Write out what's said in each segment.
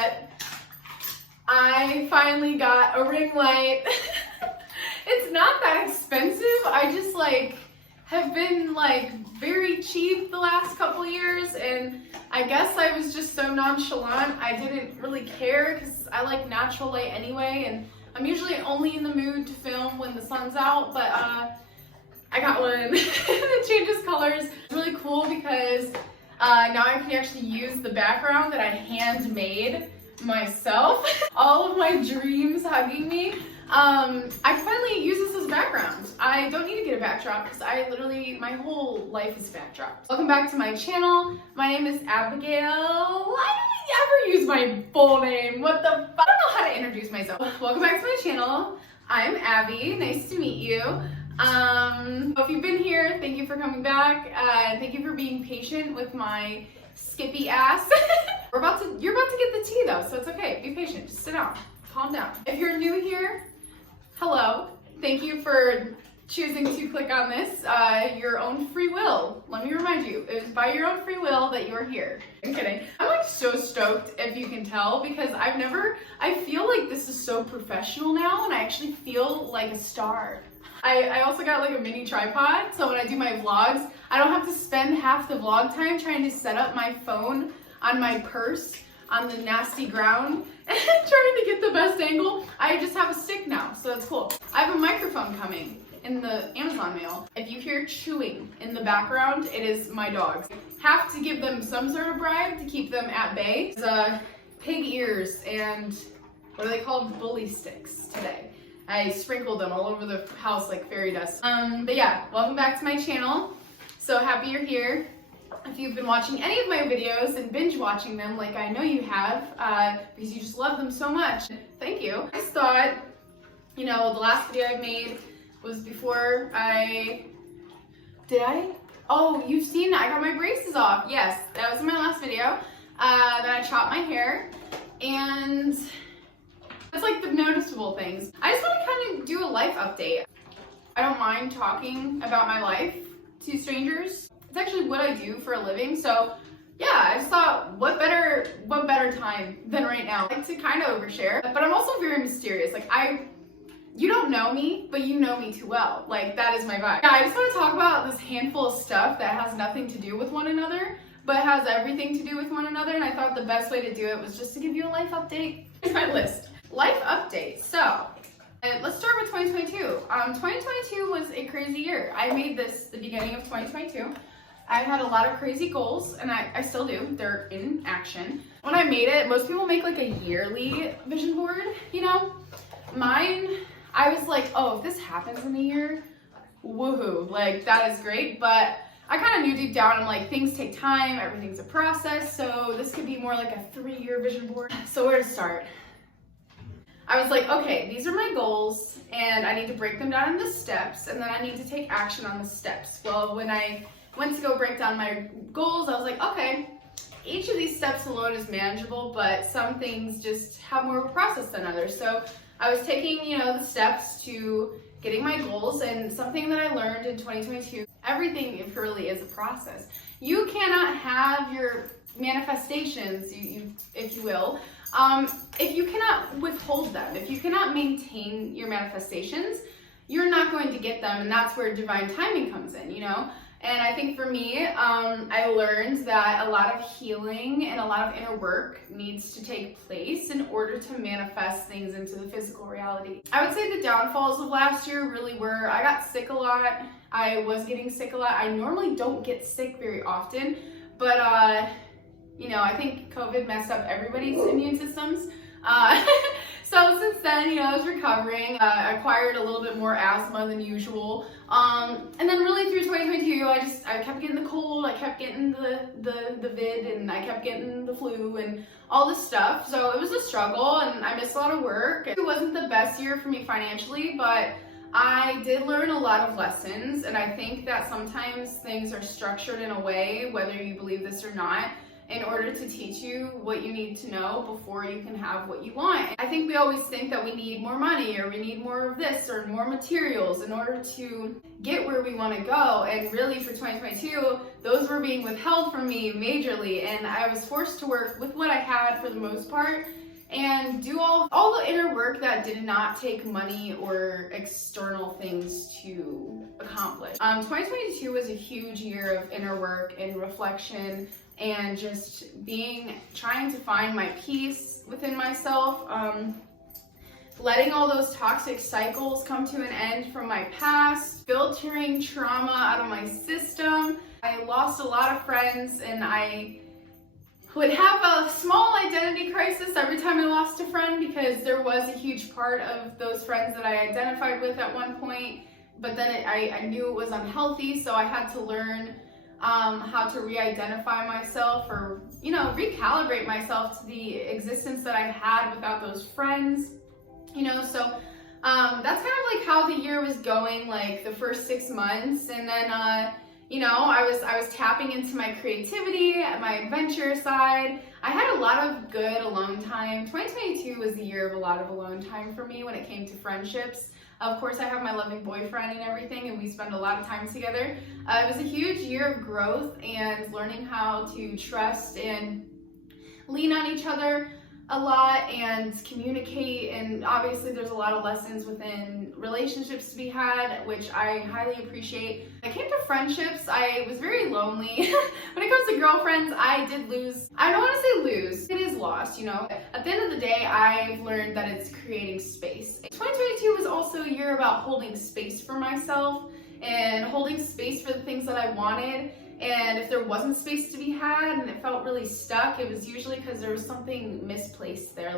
but I finally got a ring light. It's not that expensive. I just like have been like very cheap the last couple years, and I guess I was just so nonchalant. I didn't really care because I like natural light anyway, and I'm usually only in the mood to film when the sun's out, but I got one that changes colors. It's really cool because now I can actually use the background that I handmade myself. All of my dreams hugging me. I finally use this as background. I don't need to get a backdrop because I literally, my whole life is backdrop. Welcome back to my channel. My name is Abigail. I don't ever use my full name. What the fuck? I don't know how to introduce myself. Welcome back to my channel. I'm Abby. Nice to meet you. If you've been here, thank you for coming back. Thank you for being patient with my skippy ass. You're about to get the tea though, so it's okay. Be patient. Just sit down. Calm down. If you're new here, hello. Thank you for choosing to click on this. Your own free will. Let me remind you, it was by your own free will that you're here. I'm kidding. I'm like so stoked, if you can tell, because I feel like this is so professional now, and I actually feel like a star. I also got like a mini tripod, so when I do my vlogs, I don't have to spend half the vlog time trying to set up my phone on my purse on the nasty ground and trying to get the best angle. I just have a stick now, so it's cool. I have a microphone coming in the Amazon mail. If you hear chewing in the background, it is my dogs. Have to give them some sort of bribe to keep them at bay. There's pig ears and what are they called? Bully sticks today. I sprinkled them all over the house like fairy dust. But yeah, welcome back to my channel. So happy you're here. If you've been watching any of my videos and binge watching them like I know you have, because you just love them so much, thank you. I just thought, you know, the last video I made was before Oh, you've seen I got my braces off. Yes, that was in my last video. Then I chopped my hair, and that's like the noticeable things. I just want to kind of do a life update. I don't mind talking about my life to strangers. It's actually what I do for a living, so yeah, I just thought, what better time than right now? I like to kind of overshare, but I'm also very mysterious. Like you don't know me, but you know me too well. Like that is my vibe. Yeah, I just want to talk about this handful of stuff that has nothing to do with one another, but has everything to do with one another, and I thought the best way to do it was just to give you a life update. Here's my list. Life update. So, let's start with 2022. 2022 was a crazy year. I made this the beginning of 2022. I've had a lot of crazy goals, and I still do. They're in action. When I made it, most people make like a yearly vision board, you know? Mine, I was like, oh, if this happens in a year, woohoo, like that is great. But I kind of knew deep down, I'm like, things take time, everything's a process, so this could be more like a 3-year vision board. So where to start? I was like, okay, these are my goals, and I need to break them down into steps, and then I need to take action on the steps. Well, when I went to go break down my goals, I was like, okay, each of these steps alone is manageable, but some things just have more of a process than others. So I was taking, you know, the steps to getting my goals, and something that I learned in 2022, everything really is a process. You cannot have your manifestations, if you will, if you cannot withhold them, if you cannot maintain your manifestations, you're not going to get them, and that's where divine timing comes in, you know? And I think for me, I learned that a lot of healing and a lot of inner work needs to take place in order to manifest things into the physical reality. I would say the downfalls of last year really were, I got sick a lot. I was getting sick a lot. I normally don't get sick very often, but you know, I think COVID messed up everybody's immune systems. So since then, you know, I was recovering. I acquired a little bit more asthma than usual. And then really through 2022, I kept getting the cold, I kept getting the vid, and I kept getting the flu and all this stuff. So it was a struggle, and I missed a lot of work. It wasn't the best year for me financially, but I did learn a lot of lessons, and I think that sometimes things are structured in a way, whether you believe this or not, in order to teach you what you need to know before you can have what you want. I think we always think that we need more money or we need more of this or more materials in order to get where we want to go. And really for 2022, those were being withheld from me majorly, and I was forced to work with what I had for the most part and do all the inner work that did not take money or external things to accomplish. 2022 was a huge year of inner work and reflection and just trying to find my peace within myself, letting all those toxic cycles come to an end from my past, filtering trauma out of my system. I lost a lot of friends, and I would have a small identity crisis every time I lost a friend, because there was a huge part of those friends that I identified with at one point, but then I knew it was unhealthy, so I had to learn how to re-identify myself, or recalibrate myself to the existence that I had without those friends. So that's kind of like how the year was going, like the first 6 months, and then I was tapping into my creativity, my adventure side. I had a lot of good alone time. 2022 was the year of a lot of alone time for me when it came to friendships. Of course, I have my loving boyfriend and everything, and we spend a lot of time together. It was a huge year of growth and learning how to trust and lean on each other a lot and communicate, and obviously there's a lot of lessons within relationships to be had, which I highly appreciate. When it came to friendships, I was very lonely. When it comes to girlfriends, I did lose. I don't want to say lose, it is lost, At the end of the day, I've learned that it's creating space. 2022 was also a year about holding space for myself and holding space for the things that I wanted. And if there wasn't space to be had and it felt really stuck, it was usually because there was something misplaced there,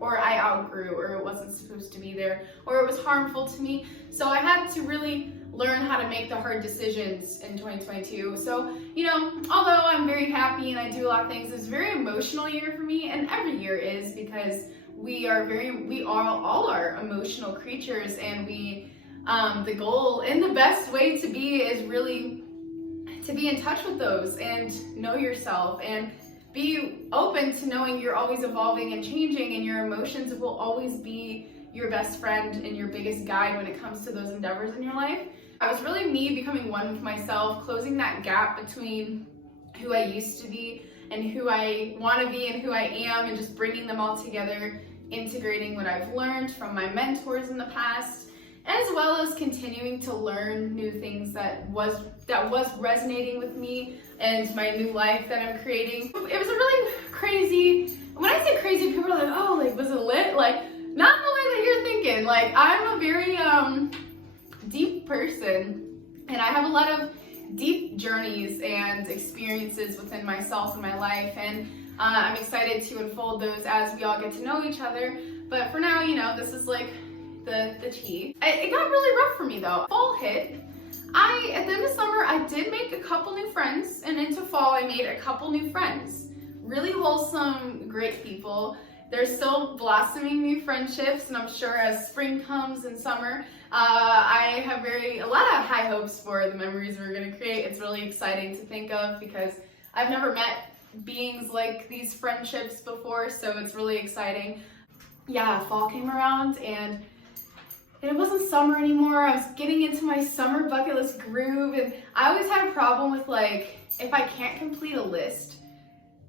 or I outgrew, or it wasn't supposed to be there, or it was harmful to me. So I had to really learn how to make the hard decisions in 2022. So, although I'm very happy and I do a lot of things, it's a very emotional year for me, and every year is, because we all are emotional creatures, and the goal and the best way to be is really to be in touch with those and know yourself and be open to knowing you're always evolving and changing, and your emotions will always be your best friend and your biggest guide when it comes to those endeavors in your life. I was really me becoming one with myself, closing that gap between who I used to be and who I want to be and who I am, and just bringing them all together, integrating what I've learned from my mentors in the past, as well as continuing to learn new things that was resonating with me and my new life that I'm creating. It was a really crazy, when I say crazy, people are like, oh, was it lit? Not in the way that you're thinking. I'm a very deep person, and I have a lot of deep journeys and experiences within myself and my life, and I'm excited to unfold those as we all get to know each other. But for now, this is the tea. It got really rough for me though. Fall hit. At the end of summer, I did make a couple new friends, and into fall, I made a couple new friends. Really wholesome, great people. There's still blossoming new friendships, and I'm sure as spring comes and summer, I have a lot of high hopes for the memories we're gonna create. It's really exciting to think of, because I've never met beings like these friendships before, so it's really exciting. Yeah, fall came around, and it wasn't summer anymore. I was getting into my summer bucket list groove, and I always had a problem with if I can't complete a list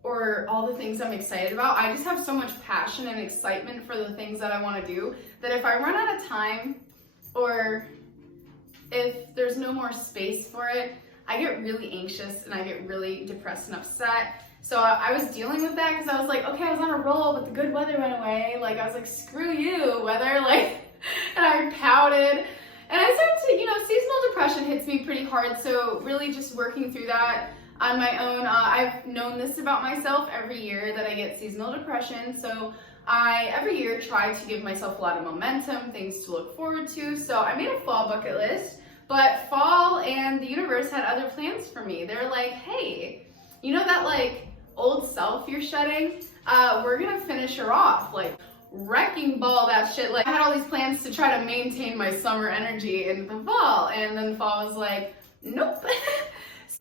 or all the things I'm excited about, I just have so much passion and excitement for the things that I want to do, that if I run out of time, or if there's no more space for it, I get really anxious and I get really depressed and upset. So I was dealing with that, because I was okay, I was on a roll, but the good weather went away. I was screw you, weather, and I pouted. And I started to, seasonal depression hits me pretty hard, so really just working through that on my own. I've known this about myself every year, that I get seasonal depression, so I every year try to give myself a lot of momentum, things to look forward to. So I made a fall bucket list, but fall and the universe had other plans for me. They're like, hey, that old self you're shedding? We're gonna finish her off, wrecking ball that shit. I had all these plans to try to maintain my summer energy in the fall, and then the fall was like, nope.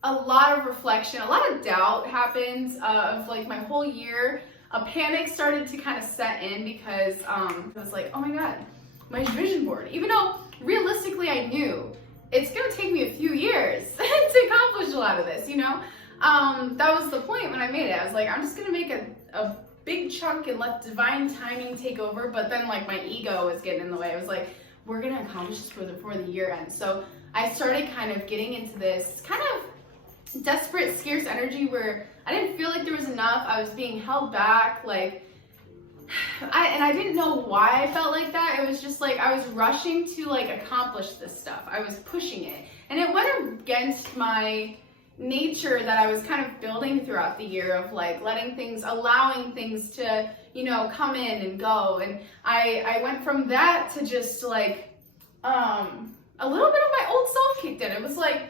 a lot of reflection, a lot of doubt happened of like my whole year. A panic started to kind of set in because I was like, oh my God, my vision board. Even though realistically I knew it's gonna take me a few years to accomplish a lot of this, you know? That was the point when I made it. I was like, I'm just gonna make a big chunk and let divine timing take over. But then like my ego was getting in the way. I was like, we're gonna accomplish this before the year ends. So I started kind of getting into this kind of desperate, scarce energy where I didn't feel like there was enough. I was being held back, like, I didn't know why I felt like that. It was just like I was rushing to like accomplish this stuff. I was pushing it, and it went against my nature that I was kind of building throughout the year of like letting things, allowing things to, you know, come in and go. And I went from that to just like a little bit of my old self kicked in. It was like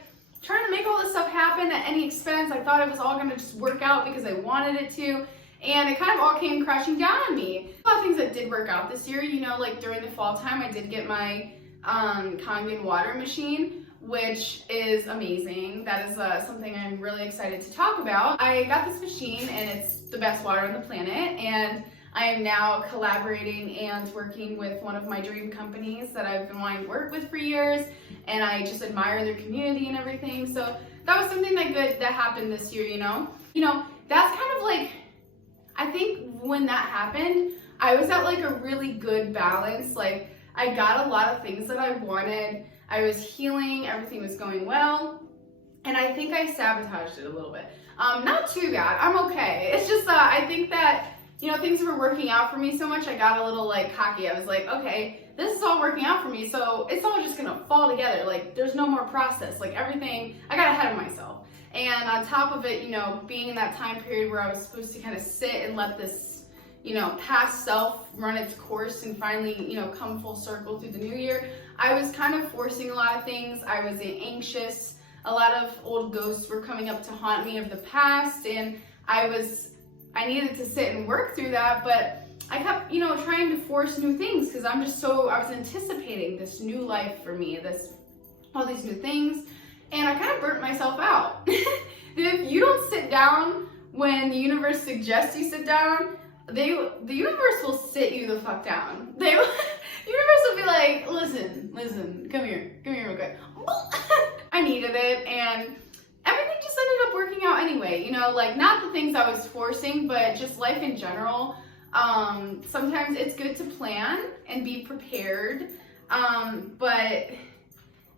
trying to make all this stuff happen at any expense. I thought it was all going to just work out because I wanted it to. And it kind of all came crashing down on me. A lot of things that did work out this year, you know, like during the fall time, I did get my Kangen water machine, which is amazing. That is something I'm really excited to talk about. I got this machine and it's the best water on the planet. And I am now collaborating and working with one of my dream companies that I've been wanting to work with for years. And I just admire their community and everything. So that was something that happened this year, you know? You know, that's kind of like, I think when that happened, I was at like a really good balance. Like I got a lot of things that I wanted. I was healing, everything was going well. And I think I sabotaged it a little bit. Not too bad, I'm okay. It's just I think that, you know, things were working out for me so much, I got a little like cocky. I was like, okay, this is all working out for me, so it's all just gonna fall together. Like there's no more process, like everything, I got ahead of myself. And on top of it, you know, being in that time period where I was supposed to kind of sit and let this, you know, past self run its course and finally, you know, come full circle through the new year, I was kind of forcing a lot of things. I was anxious. A lot of old ghosts were coming up to haunt me of the past, and I needed to sit and work through that, but I kept, you know, trying to force new things because I was anticipating this new life for me, all these new things. And I kind of burnt myself out. If you don't sit down when the universe suggests you sit down, the universe will sit you the fuck down. The universe will be like, listen, come here real quick. I needed it, and everything just ended up working out anyway. You know, like not the things I was forcing, but just life in general. Sometimes it's good to plan and be prepared, but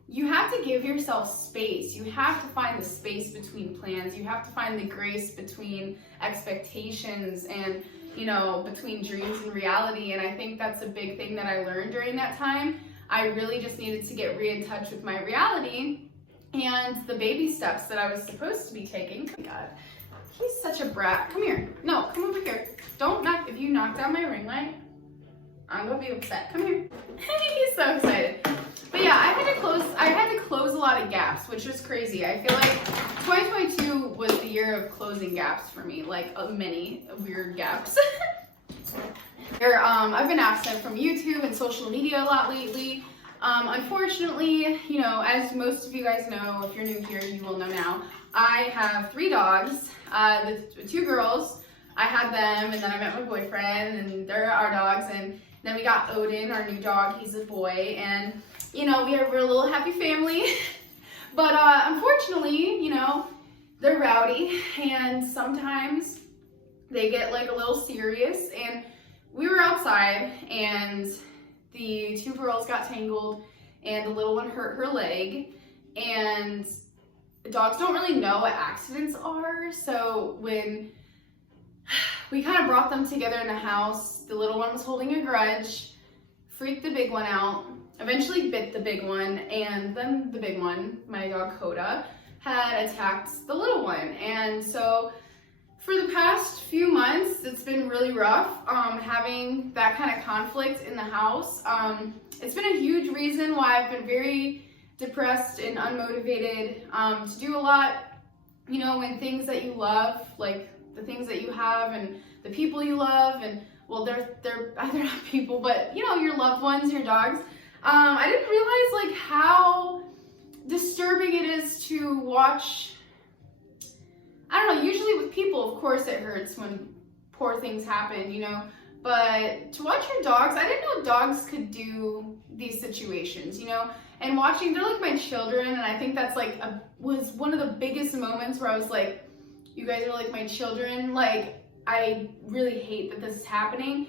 you have to give yourself space. You have to find the space between plans. You have to find the grace between expectations and, you know, between dreams and reality. And I think that's a big thing that I learned during that time. I really just needed to get in touch with my reality and the baby steps that I was supposed to be taking. Oh my God, he's such a brat. Come here. No, come over here. Don't knock. If you knock down my ring light, I'm gonna be upset. Come here. He's so excited. But yeah, I had to close a lot of gaps, which was crazy. I feel like 2022 was the year of closing gaps for me, like many weird gaps. I've been absent from YouTube and social media a lot lately. Unfortunately, you know, as most of you guys know, if you're new here, you will know now, I have 3 dogs, the 2 girls. I had them, and then I met my boyfriend, and they're our dogs, and then we got Odin, our new dog. He's a boy, and you know, we're a little happy family. But unfortunately, you know, they're rowdy, and sometimes they get like a little serious. And we were outside, and the 2 girls got tangled, and the little one hurt her leg. And dogs don't really know what accidents are, so when we kind of brought them together in the house, the little one was holding a grudge, freaked the big one out, eventually bit the big one, and then the big one, my dog Coda, had attacked the little one. And so for the past few months, it's been really rough having that kind of conflict in the house. It's been a huge reason why I've been very depressed and unmotivated to do a lot, you know, when things that you love, like the things that you have and the people you love, and well, they're not people, but you know, your loved ones, your dogs. I didn't realize like how disturbing it is to watch I don't know, usually with people, of course it hurts when poor things happen, you know, but to watch your dogs, I didn't know dogs could do these situations, you know, and watching, they're like my children, and I think that's like was one of the biggest moments where I was like, you guys are like my children. Like, I really hate that this is happening.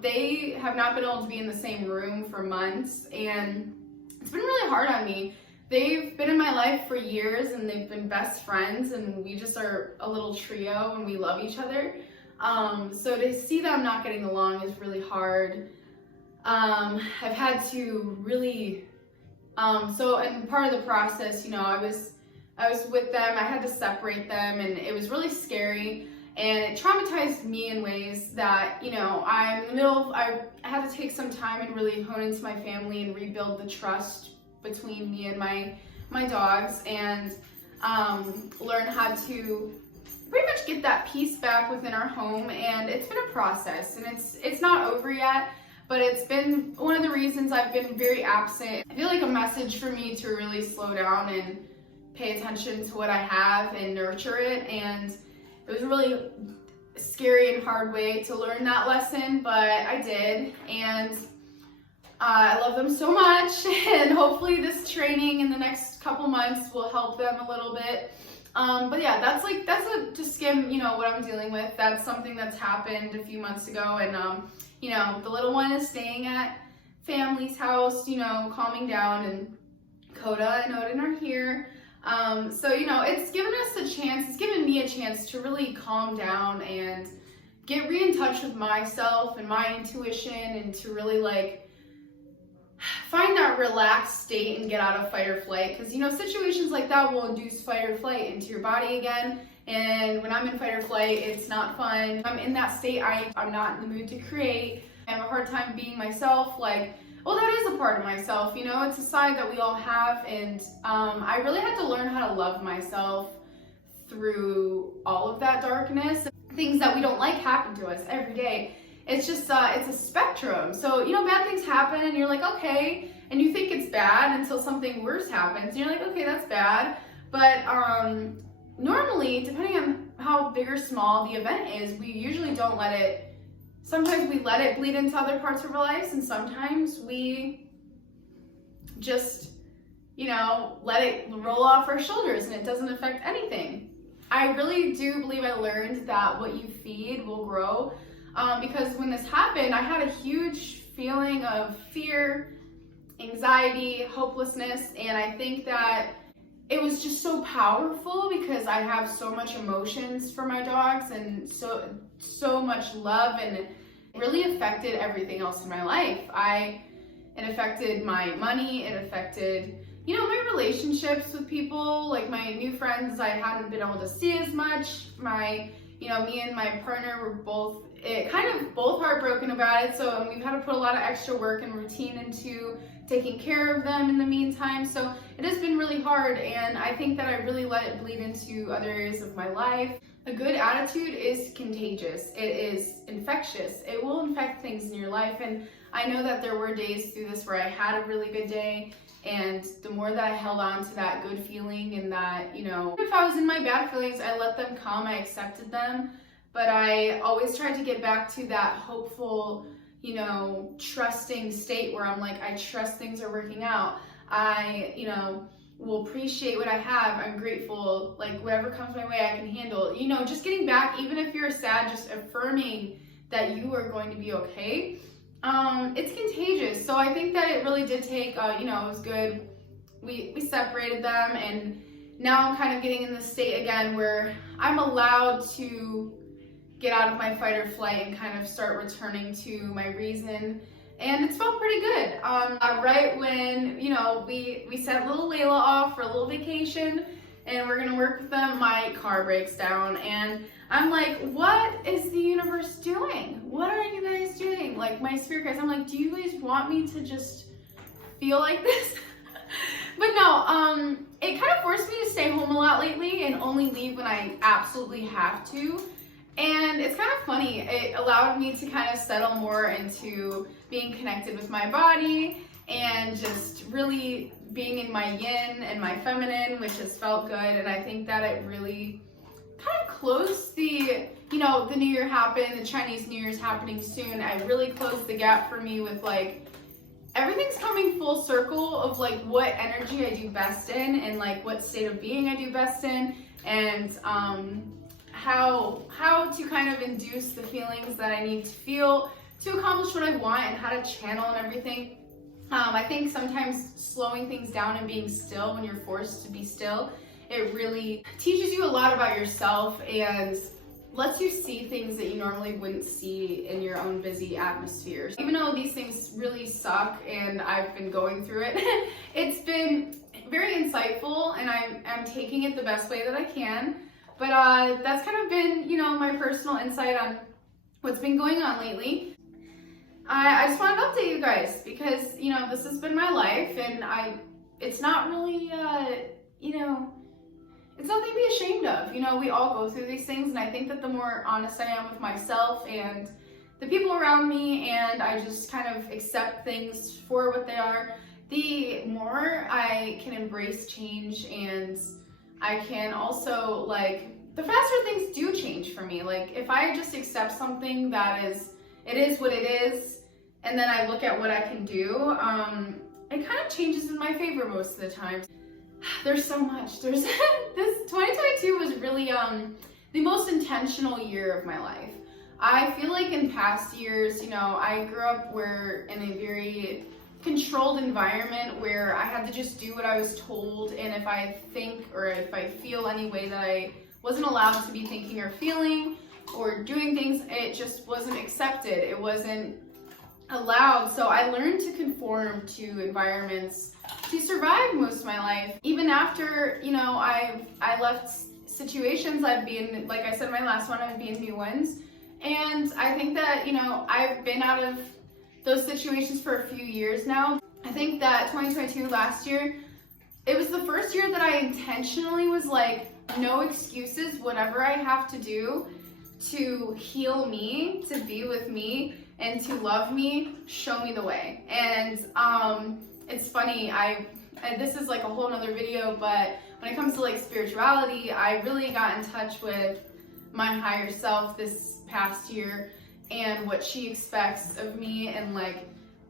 They have not been able to be in the same room for months, and it's been really hard on me. They've been in my life for years, and they've been best friends, and we just are a little trio, and we love each other. So to see them not getting along is really hard. I've had to really, and part of the process, you know, I was with them, I had to separate them, and it was really scary, and it traumatized me in ways that, you know, I had to take some time and really hone into my family and rebuild the trust between me and my dogs, and learn how to pretty much get that peace back within our home. And it's been a process, and it's not over yet, but it's been one of the reasons I've been very absent. I feel like a message for me to really slow down and pay attention to what I have and nurture it. And it was a really scary and hard way to learn that lesson, but I did, and I love them so much, and hopefully this training in the next couple months will help them a little bit. But yeah, that's to skim, you know, what I'm dealing with. That's something that's happened a few months ago, and you know, the little one is staying at family's house, you know, calming down, and Coda and Odin are here. So, you know, it's given us a chance, it's given me a chance to really calm down and get in touch with myself and my intuition, and to really like find that relaxed state and get out of fight or flight. Because, you know, situations like that will induce fight or flight into your body again. And when I'm in fight or flight, it's not fun. I'm in that state, I'm not in the mood to create. I have a hard time being myself. Like, well, that is a part of myself, you know, it's a side that we all have. And I really had to learn how to love myself through all of that darkness. Things that we don't like happen to us every day. It's just, it's a spectrum. So, you know, bad things happen, and you're like, okay, and you think it's bad until something worse happens. And you're like, okay, that's bad. But normally, depending on how big or small the event is, we usually don't let it, sometimes we let it bleed into other parts of our lives, and sometimes we just, you know, let it roll off our shoulders and it doesn't affect anything. I really do believe I learned that what you feed will grow. Because when this happened, I had a huge feeling of fear, anxiety, hopelessness, and I think that it was just so powerful because I have so much emotions for my dogs and so much love, and it really affected everything else in my life. It affected my money, it affected, you know, my relationships with people, like my new friends I hadn't been able to see as much. You know, me and my partner were both heartbroken about it, so we've had to put a lot of extra work and routine into taking care of them in the meantime. So it has been really hard, and I think that I really let it bleed into other areas of my life. A good attitude is contagious. It is infectious. It will infect things in your life, and I know that there were days through this where I had a really good day, and the more that I held on to that good feeling, and that, you know, if I was in my bad feelings, I let them come, I accepted them, but I always tried to get back to that hopeful, you know, trusting state where I'm like, I trust things are working out. I, you know, will appreciate what I have. I'm grateful, like whatever comes my way, I can handle. You know, just getting back, even if you're sad, just affirming that you are going to be okay. It's contagious. So I think that it really did take, you know, it was good. We separated them, and now I'm kind of getting in the state again where I'm allowed to get out of my fight or flight and kind of start returning to my reason. And it's felt pretty good. Right when, you know, we sent little Layla off for a little vacation, and we're gonna work with them, my car breaks down, and I'm like, what is the universe doing? What are you guys doing? Like, my spirit guides, I'm like, do you guys want me to just feel like this? But no, it kind of forced me to stay home a lot lately and only leave when I absolutely have to. And it's kind of funny, it allowed me to kind of settle more into being connected with my body and just really being in my yin and my feminine, which has felt good. And I think that it really kind of closed the, you know, the New Year happened, the Chinese New Year's happening soon. I really closed the gap for me with like, everything's coming full circle of like what energy I do best in and like what state of being I do best in, and how to kind of induce the feelings that I need to feel to accomplish what I want, and how to channel and everything. I think sometimes slowing things down and being still when you're forced to be still, it really teaches you a lot about yourself and lets you see things that you normally wouldn't see in your own busy atmosphere. Even though these things really suck and I've been going through it, it's been very insightful, and I'm taking it the best way that I can. But that's kind of been, you know, my personal insight on what's been going on lately. I just wanted to update you guys because, you know, this has been my life, and it's not really, you know, it's nothing to be ashamed of. You know, we all go through these things, and I think that the more honest I am with myself and the people around me, and I just kind of accept things for what they are, the more I can embrace change, and I can also, like, the faster things do change for me. Like, if I just accept something that it is what it is, and then I look at what I can do, it kind of changes in my favor most of the time. There's so much. This 2022 was really the most intentional year of my life. I feel like in past years, you know, I grew up in a very controlled environment where I had to just do what I was told, and if I think or if I feel any way that I wasn't allowed to be thinking or feeling or doing things, it just wasn't accepted. It wasn't allowed. So I learned to conform to environments to survive most of my life. Even after, you know, I left situations, I'd be in, like I said in my last one, I'd be in new ones. And I think that, you know, I've been out of those situations for a few years now. I think that 2022, last year, it was the first year that I intentionally was like, no excuses, whatever I have to do to heal me, to be with me, and to love me, show me the way. And it's funny, this is like a whole nother video, but when it comes to like spirituality, I really got in touch with my higher self this past year and what she expects of me, and like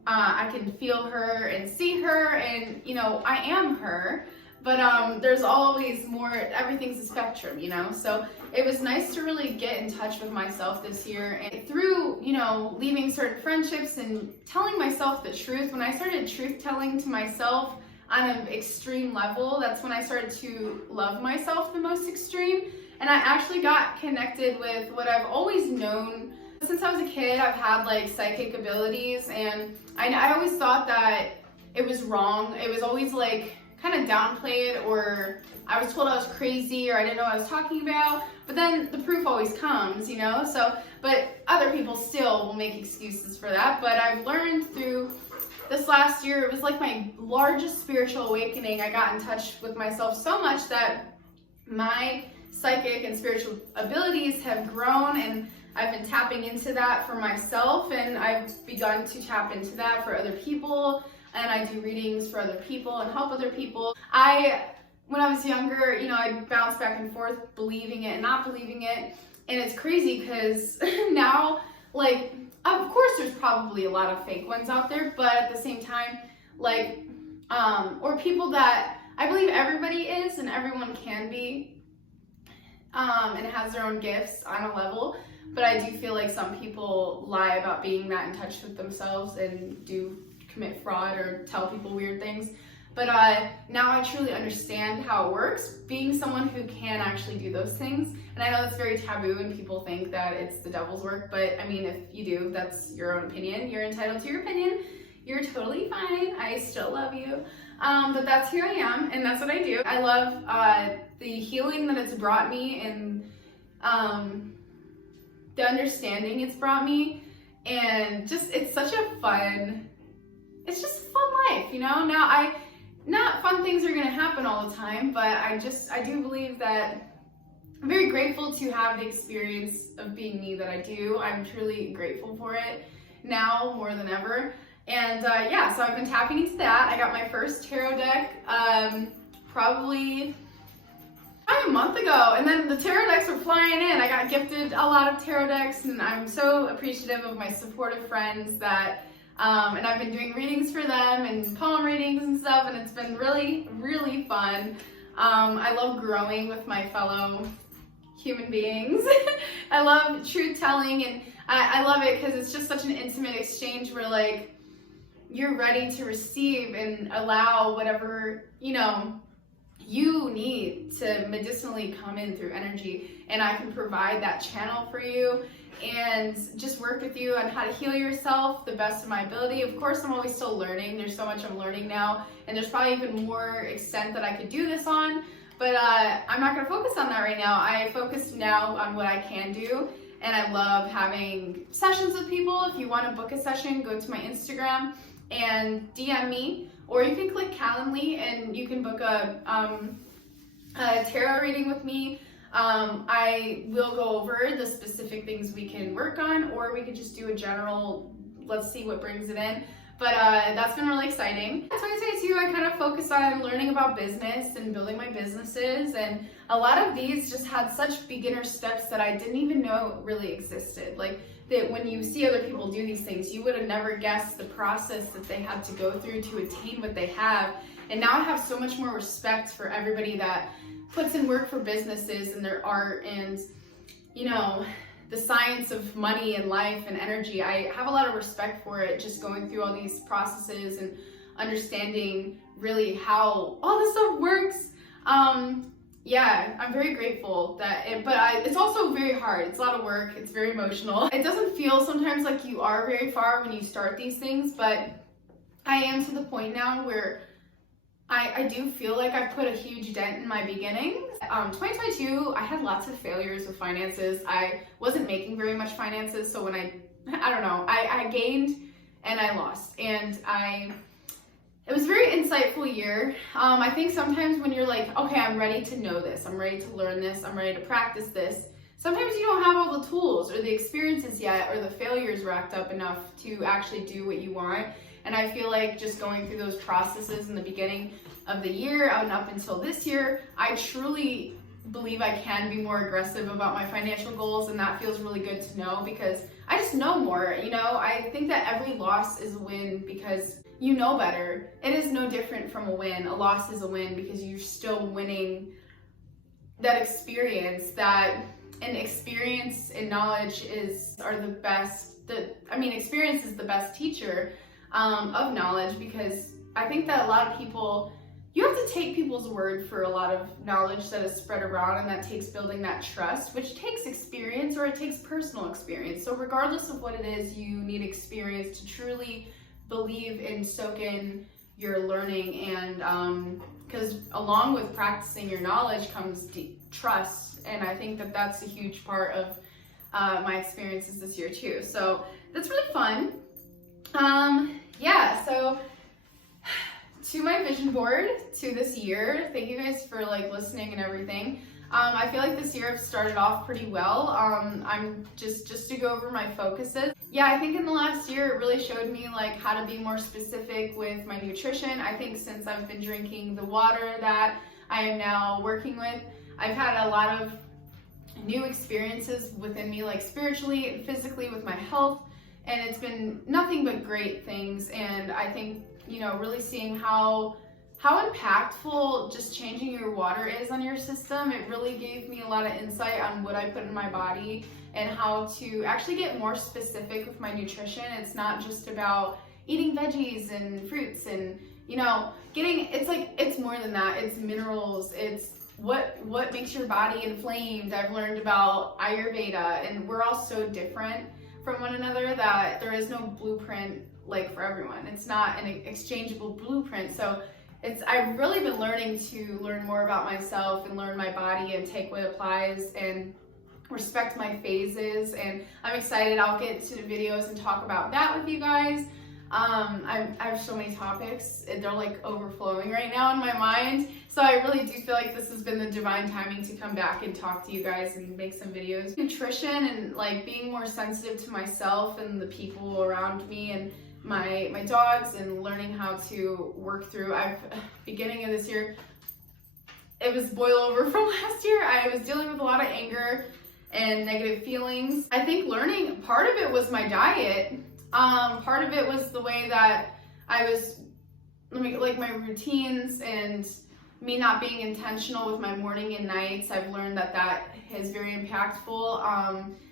I can feel her and see her, and you know, I am her, but there's always more. Everything's a spectrum, you know. So it was nice to really get in touch with myself this year, and through, you know, leaving certain friendships and telling myself the truth. When I started truth telling to myself on an extreme level, that's when I started to love myself the most extreme, and I actually got connected with what I've always known. Since I was a kid, I've had like psychic abilities, and I always thought that it was wrong. It was always like kind of downplayed, or I was told I was crazy, or I didn't know what I was talking about. But then the proof always comes, you know? So, but other people still will make excuses for that. But I've learned through this last year, it was like my largest spiritual awakening. I got in touch with myself so much that my psychic and spiritual abilities have grown, and I've been tapping into that for myself, and I've begun to tap into that for other people, and I do readings for other people and help other people. When I was younger, you know, I'd bounce back and forth, believing it and not believing it, and it's crazy because now, like, of course there's probably a lot of fake ones out there, but at the same time, like, or people that I believe everybody is and everyone can be, and has their own gifts on a level. But I do feel like some people lie about being that in touch with themselves and do commit fraud or tell people weird things. But now I truly understand how it works, being someone who can actually do those things. And I know that's very taboo and people think that it's the devil's work, but I mean, if you do, that's your own opinion. You're entitled to your opinion. You're totally fine. I still love you. But that's who I am, and that's what I do. I love the healing that it's brought me, and the understanding it's brought me, and just, it's such a fun, it's just a fun life, you know? Now, not fun things are gonna happen all the time, but I do believe that I'm very grateful to have the experience of being me that I do. I'm truly grateful for it now more than ever. And yeah, so I've been tapping into that. I got my first tarot deck probably a month ago, and then the tarot decks were flying in. I got gifted a lot of tarot decks, and I'm so appreciative of my supportive friends that, and I've been doing readings for them and palm readings and stuff, and it's been really, really fun. I love growing with my fellow human beings. I love truth telling, and I love it because it's just such an intimate exchange where like you're ready to receive and allow whatever, you know, you need to medicinally come in through energy, and I can provide that channel for you and just work with you on how to heal yourself the best of my ability. Of course, I'm always still learning. There's so much I'm learning now, and there's probably even more extent that I could do this on, but I'm not gonna focus on that right now. I focus now on what I can do, and I love having sessions with people. If you wanna book a session, go to my Instagram and DM me, or you can click Calendly and you can book a tarot reading with me. I will go over the specific things we can work on, or we could just do a general, let's see what brings it in. But that's been really exciting. In 2022, I kind of focused on learning about business and building my businesses, and a lot of these just had such beginner steps that I didn't even know really existed. Like that when you see other people do these things, you would have never guessed the process that they had to go through to attain what they have. And now I have so much more respect for everybody that puts in work for businesses and their art and, you know, the science of money and life and energy. I have a lot of respect for it, just going through all these processes and understanding really how all this stuff works. Yeah, I'm very grateful that it's also very hard. It's a lot of work. It's very emotional. It doesn't feel sometimes like you are very far when you start these things, but I am to the point now where I do feel like I put a huge dent in my beginnings. 2022, I had lots of failures with finances. I wasn't making very much finances, so when I don't know, I gained and I lost, and it was a very insightful year. I think sometimes when you're like, okay, I'm ready to know this, I'm ready to learn this, I'm ready to practice this, sometimes you don't have all the tools or the experiences yet, or the failures racked up enough to actually do what you want. And I feel like just going through those processes in the beginning of the year and up until this year, I truly believe I can be more aggressive about my financial goals, and that feels really good to know because I just know more. You know, I think that every loss is a win because you know better. It is no different from a win. A loss is a win because you're still winning that experience. And experience and knowledge are the best. Experience is the best teacher of knowledge, because I think that a lot of people, you have to take people's word for a lot of knowledge that is spread around, and that takes building that trust, which takes experience, or it takes personal experience. So regardless of what it is, you need experience to truly believe and soak in your learning. And because along with practicing your knowledge comes deep trust, and I think that that's a huge part of my experiences this year too. So that's really fun. Yeah, so to my vision board to this year, thank you guys for like listening and everything. I feel like this year I've started off pretty well. I'm just to go over my focuses. Yeah, I think in the last year it really showed me like how to be more specific with my nutrition. I think since I've been drinking the water that I am now working with, I've had a lot of new experiences within me, like spiritually and physically with my health, and it's been nothing but great things. And I think, you know, really seeing how impactful just changing your water is on your system, it really gave me a lot of insight on what I put in my body and how to actually get more specific with my nutrition. It's not just about eating veggies and fruits and, you know, it's more than that. It's minerals, it's what makes your body inflamed. I've learned about Ayurveda, and we're all so different from one another that there is no blueprint like for everyone. It's not an exchangeable blueprint. So I've really been learning to learn more about myself and learn my body and take what applies and respect my phases. And I'm excited. I'll get to the videos and talk about that with you guys. I have so many topics, they're like overflowing right now in my mind. So I really do feel like this has been the divine timing to come back and talk to you guys and make some videos. Nutrition and like being more sensitive to myself and the people around me and my dogs, and learning how to work through. Beginning of this year, it was boil over from last year. I was dealing with a lot of anger and negative feelings. I think learning, part of it was my diet. Part of it was the way that I was, like my routines and me not being intentional with my morning and nights. I've learned that that is very impactful.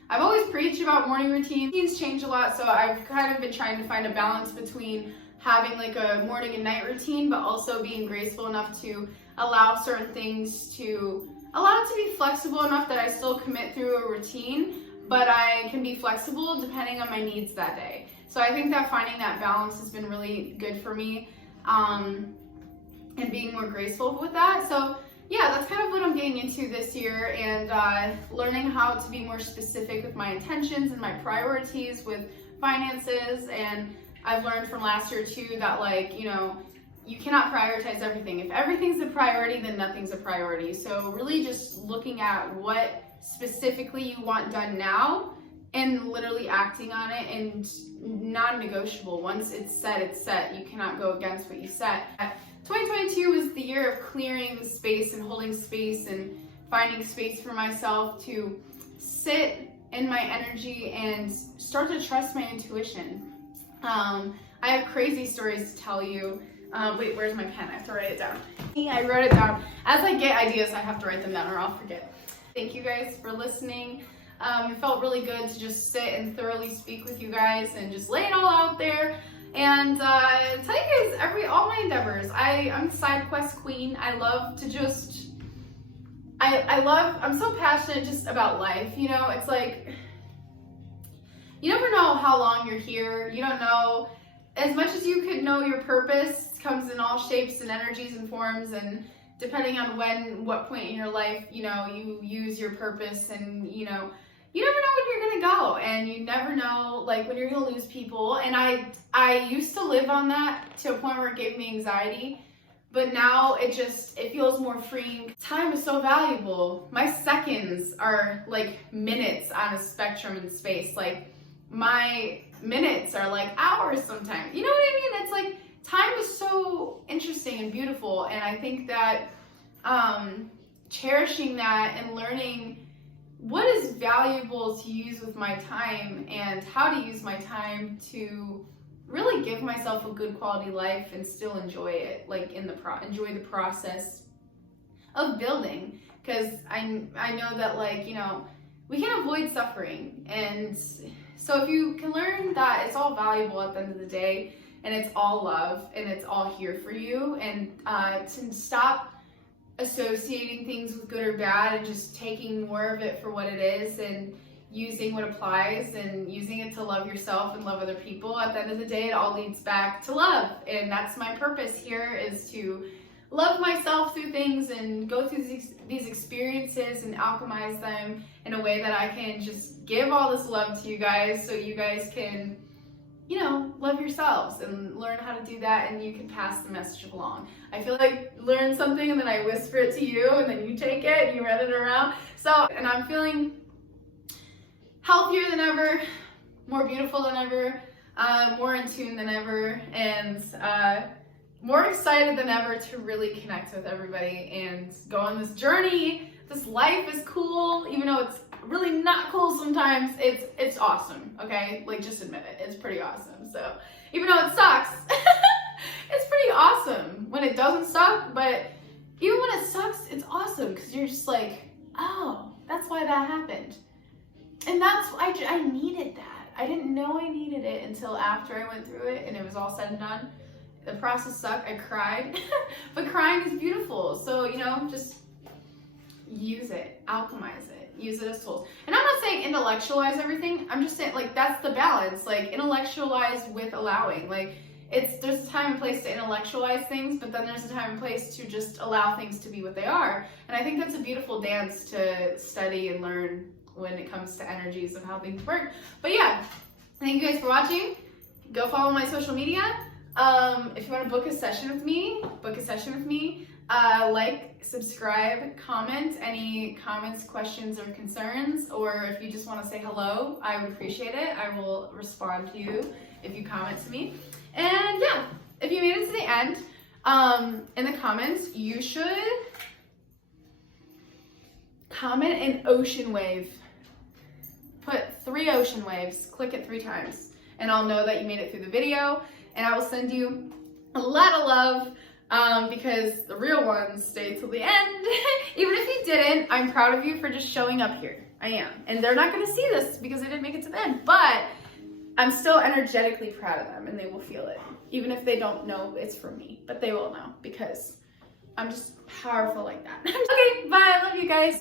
I've always preached about morning routines. Routines change a lot, so I've kind of been trying to find a balance between having like a morning and night routine, but also being graceful enough to allow certain things to, allow it to be flexible enough that I still commit through a routine, but I can be flexible depending on my needs that day. So I think that finding that balance has been really good for me, and being more graceful with that. So yeah, that's kind of what I'm getting into this year, and learning how to be more specific with my intentions and my priorities with finances. And I've learned from last year too that, like, you know, you cannot prioritize everything. If everything's a priority, then nothing's a priority. So really just looking at what specifically you want done now and literally acting on it, and non-negotiable. Once it's set, it's set. You cannot go against what you set. 2022 was the year of clearing space and holding space and finding space for myself to sit in my energy and start to trust my intuition. I have crazy stories to tell you. Wait, where's my pen? I have to write it down. I wrote it down. As I get ideas, I have to write them down or I'll forget. Thank you guys for listening. It felt really good to just sit and thoroughly speak with you guys and just lay it all out there. And tell you guys all my endeavors. I'm the side quest queen. I love to just, I'm so passionate just about life. You know, it's like, you never know how long you're here. You don't know, as much as you could know your purpose comes in all shapes and energies and forms, and depending on what point in your life, you know, you use your purpose, and you know, you never know when you're gonna go, and you never know like when you're gonna lose people. And I used to live on that to a point where it gave me anxiety, but now it feels more freeing. Time is so valuable. My seconds are like minutes on a spectrum in space. Like my minutes are like hours sometimes. You know what I mean? It's like time is so interesting and beautiful, and I think that cherishing that and learning what is valuable to use with my time and how to use my time to really give myself a good quality life and still enjoy it, like enjoy the process of building. Because I know that, like, you know, we can avoid suffering, and so if you can learn that it's all valuable at the end of the day, and it's all love, and it's all here for you, and to stop associating things with good or bad and just taking more of it for what it is and using what applies and using it to love yourself and love other people. At the end of the day, it all leads back to love, and that's my purpose here, is to love myself through things and go through these experiences and alchemize them in a way that I can just give all this love to you guys, so you guys can, you know, love yourselves and learn how to do that, and you can pass the message along. I feel like learn something and then I whisper it to you, and then you take it and you run it around. So, and I'm feeling healthier than ever, more beautiful than ever, more in tune than ever, and more excited than ever to really connect with everybody and go on this journey. This life is cool, even though it's really not cool sometimes. It's awesome, okay? Like, just admit it. It's pretty awesome. So even though it sucks, it's pretty awesome when it doesn't suck. But even when it sucks, it's awesome, because you're just like, oh, that's why that happened. And that's why I needed that. I didn't know I needed it until after I went through it and it was all said and done. The process sucked. I cried, but crying is beautiful. So, you know, just use it, alchemize it, use it as tools. And I'm not saying intellectualize everything. I'm just saying, like, that's the balance. Like, intellectualize with allowing. Like, there's a time and place to intellectualize things, but then there's a time and place to just allow things to be what they are. And I think that's a beautiful dance to study and learn when it comes to energies of how things work. But yeah, thank you guys for watching. Go follow my social media. If you want to book a session with me, like, subscribe, comment any comments, questions, or concerns, or if you just want to say hello, I would appreciate it. I will respond to you if you comment to me. And yeah, if you made it to the end, in the comments, you should comment an ocean wave. Put 3 ocean waves, click it 3 times, and I'll know that you made it through the video, and I will send you a lot of love because the real ones stay till the end. Even if you didn't, I'm proud of you for just showing up here. I am. And they're not gonna see this because they didn't make it to the end, but I'm still energetically proud of them and they will feel it. Even if they don't know it's from me, but they will know because I'm just powerful like that. Okay, bye, I love you guys.